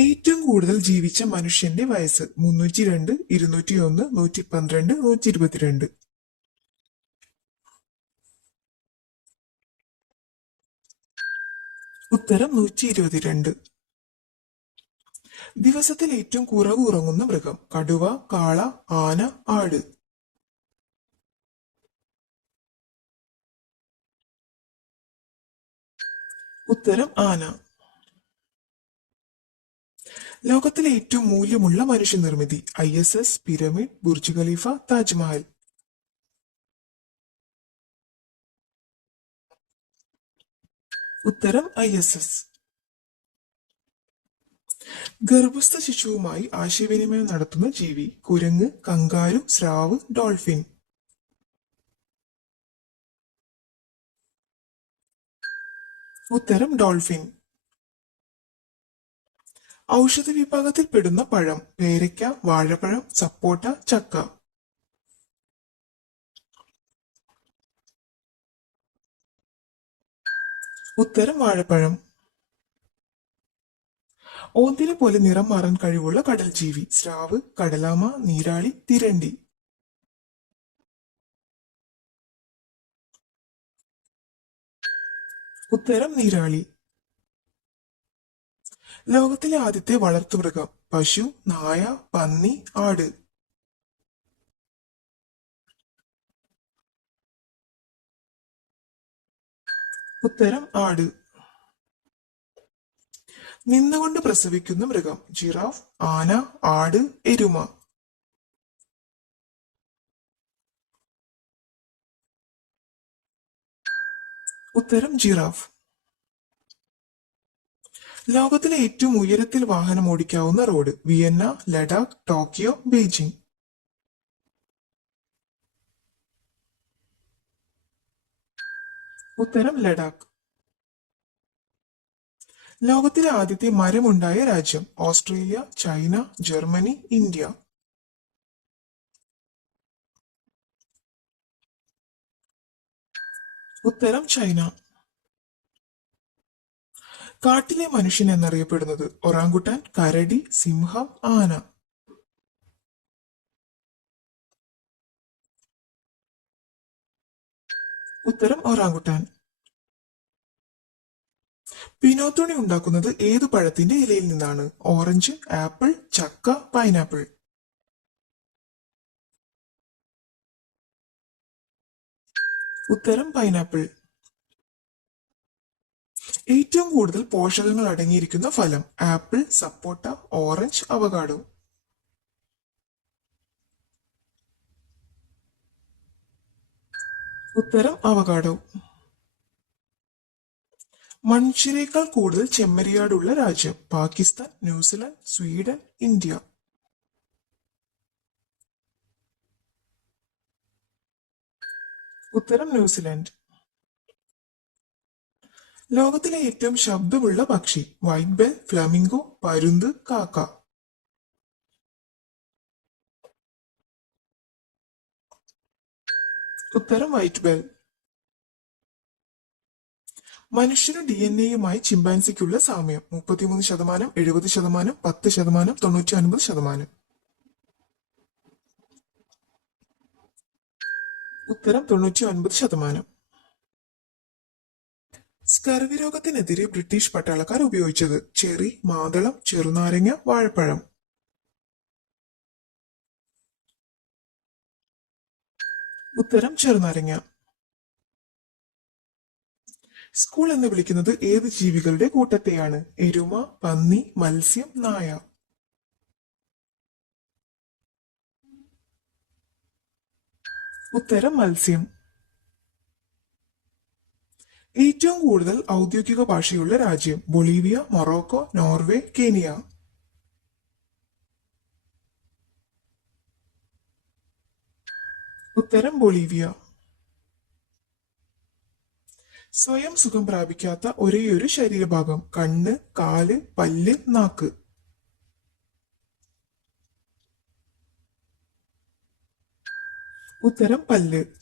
ഏറ്റവും കൂടുതൽ ജീവിച്ച മനുഷ്യന്റെ വയസ്സ് 302, 201, 112, 122. ഉത്തരം 122. ദിവസത്തിൽ ഏറ്റവും കുറവ് ഉറങ്ങുന്ന മൃഗം? കടുവ, കാള, ആന, ആട്. ഉത്തരം ആന. ലോകത്തിലെ ഏറ്റവും മൂല്യമുള്ള മനുഷ്യനിർമ്മിതി? ISS, pyramid, Burj Khalifa, Taj Mahal. ഉത്തരം ISS. ഗർഭസ്ഥ ശിശുവുമായി ആശയവിനിമയം നടത്തുന്ന ജീവി? കുരങ്ങ്, കങ്കാരു, സ്രാവ്, ഡോൾഫിൻ. ഉത്തരം ഡോൾഫിൻ. ഔഷധ വിഭാഗത്തിൽ പെടുന്ന പഴം? പേരയ്ക്ക, വാഴപ്പഴം, സപ്പോട്ട, ചക്ക. ഉത്തരം വാഴപ്പഴം. ഓന്തിനെ പോലെ നിറം മാറാൻ കഴിവുള്ള കടൽ ജീവി? സ്രാവ്, കടലാമ, നീരാളി, തിരണ്ടി. ഉത്തരം നീരാളി. ലോകത്തിലെ ആദ്യത്തെ വളർത്തുമൃഗം? പശു, നായ, പന്നി, ആട്. ഉത്തരം ആട്. നിന്നുകൊണ്ട് പ്രസവിക്കുന്ന മൃഗം? ജിറാഫ്, ആന, ആട്, എരുമ. ഉത്തരം ജിറാഫ്. ലോകത്തിലെ ഏറ്റവും ഉയരത്തിൽ വാഹനം ഓടിക്കാവുന്ന റോഡ്? Vienna, Ladakh, Tokyo, Beijing. ഉത്തരം ലഡാക്ക്. ലോകത്തിലെ ആദ്യത്തെ മരമുണ്ടായ രാജ്യം? Australia, China, Germany, India. ഉത്തരം ചൈന. കാട്ടിലെ മനുഷ്യൻ എന്നറിയപ്പെടുന്നത്? ഒറാങ്കുട്ടാൻ, കരടി, സിംഹം, ആന. ഉത്തരം ഒറാങ്കുട്ടാൻ. പിനോത്തുണി ഉണ്ടാക്കുന്നത് ഏതു പഴത്തിന്റെ ഇലയിൽ നിന്നാണ്? ഓറഞ്ച്, ആപ്പിൾ, ചക്ക, പൈനാപ്പിൾ. ഉത്തരം പൈനാപ്പിൾ. ഏറ്റവും കൂടുതൽ പോഷകങ്ങൾ അടങ്ങിയിരിക്കുന്ന ഫലം? ആപ്പിൾ, സപ്പോട്ട, ഓറഞ്ച്, അവകാഡോ. ഉത്തരം അവകാഡോ. മനുഷ്യരെക്കാൾ കൂടുതൽ ചെമ്മരിയാടുള്ള രാജ്യം? Pakistan, New Zealand, Sweden, India. ഉത്തരം ന്യൂസിലാൻഡ്. ലോകത്തിലെ ഏറ്റവും ശബ്ദമുള്ള പക്ഷി? വൈറ്റ് ബെൽ, ഫ്ലമിംഗോ, പരുന്ത്, കാക്ക. ഉത്തരം വൈറ്റ് ബെൽ. മനുഷ്യന് DNA-യുമായി ചിമ്പാൻസിക്കുള്ള സാമ്യം? 33%, 70%, 10%, 99%. ഉത്തരം 99%. സ്കർവി രോഗത്തിനെതിരെ ബ്രിട്ടീഷ് പട്ടാളക്കാർ ഉപയോഗിച്ചത്? ചെറി, മാതളം, ചെറുനാരങ്ങ, വാഴപ്പഴം. ഉത്തരം ചെറുനാരങ്ങ. സ്കൂൾ എന്ന് വിളിക്കുന്നത് ഏത് ജീവികളുടെ കൂട്ടത്തെയാണ്? എരുമ, പന്നി, മത്സ്യം, നായ. ഉത്തരം മത്സ്യം. ഏറ്റവും കൂടുതൽ ഔദ്യോഗിക ഭാഷയുള്ള രാജ്യം? Bolivia, Morocco, Norway, Kenya. ഉത്തരം ബൊളീവിയ. സ്വയം സുഖം പ്രാപിക്കാത്ത ഒരേയൊരു ശരീരഭാഗം? കണ്ണ്, കാല്, പല്ല്, നാക്ക്. ഉത്തരം പല്ല്.